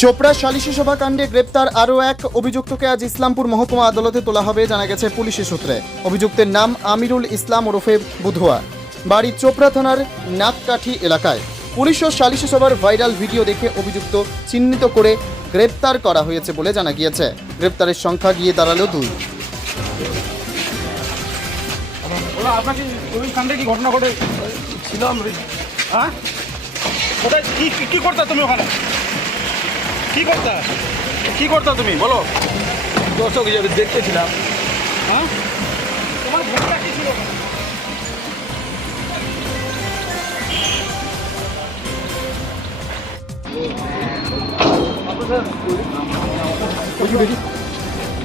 চোপড়া সালিশি সভা কাণ্ডে গ্রেপ্তার আরও এক অভিযুক্তকে আজ ইসলামপুর মহকুমা আদালতে তোলা হবে জানা গেছে পুলিশের সূত্রে। অভিযুক্তের নাম আমিরুল ইসলাম ওরফে বুধুয়া, বাড়ি চোপড়া থানার নাককাঠি এলাকায়। পুলিশ ও সালিশি সভার ভাইরাল ভিডিও দেখে অভিযুক্ত চিহ্নিত করে গ্রেপ্তার করা হয়েছে বলে জানা গিয়েছে। গ্রেপ্তারের সংখ্যা গিয়ে দাঁড়ালো 2। আপনাকে ওই কাণ্ডে কি ঘটনা ঘটে ছিলাম? হ্যাঁ, কোথায় কি করতে তুমি? ওখানে কি করতে তুমি বলো? দর্শক হিসাবে দেখতেছিলাম। হ্যাঁ, তোমার ভূমিকা কি ছিল?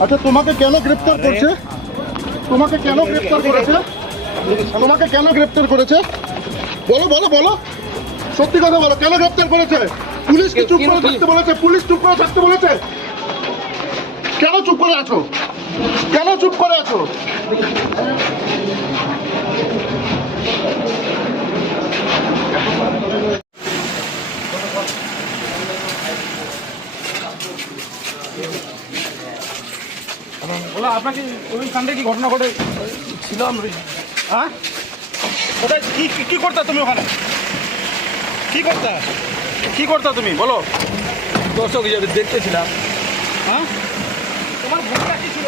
আচ্ছা, তোমাকে কেন গ্রেপ্তার করছে? তোমাকে কেন গ্রেপ্তার করেছে? তোমাকে কেন গ্রেপ্তার করেছে? বলো বলো বলো, সত্যি কথা বলো, কেন গ্রেপ্তার করেছে? পুলিশ কি চুপ করে থাকতে বলেছে? পুলিশ চুপ করে থাকতে বলেছে? কেন চুপ করে আছো? কেন চুপ করে আছো? বলো, আপনাকে ওই কাণ্ডে কি ঘটনা ঘটে ছিলাম? হ্যাঁ, কোথায় কি করতে তুমি? ওখানে কি করতে তুমি বলো? দর্শক হিসাবে দেখতেছিলাম। হ্যাঁ, তোমার ভূমিকা কি ছিল?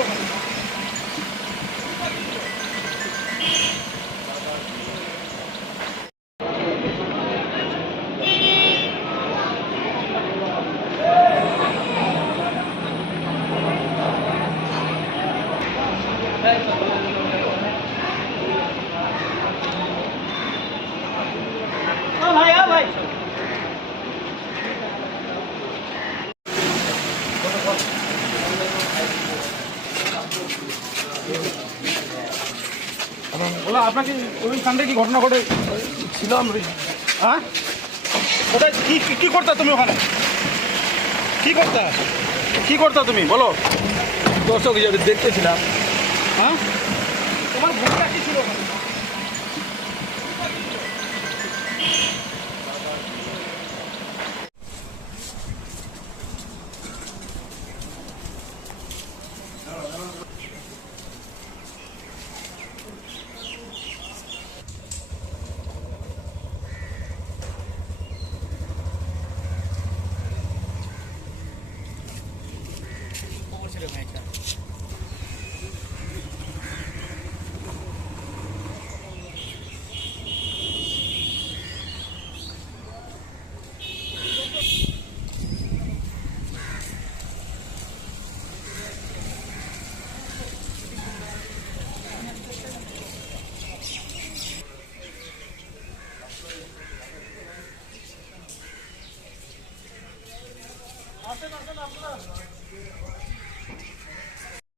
বলো, আপনাকে ওই কাণ্ডে কি ঘটনা ঘটে ছিলাম? হ্যাঁ, কোথায় কি করতে তুমি? ওখানে কি করতে তুমি বলো? দর্শক হিসাবে দেখতেছিলাম। হ্যাঁ, তোমার ভূমিকা কি ছিল? আসেন আপনারা।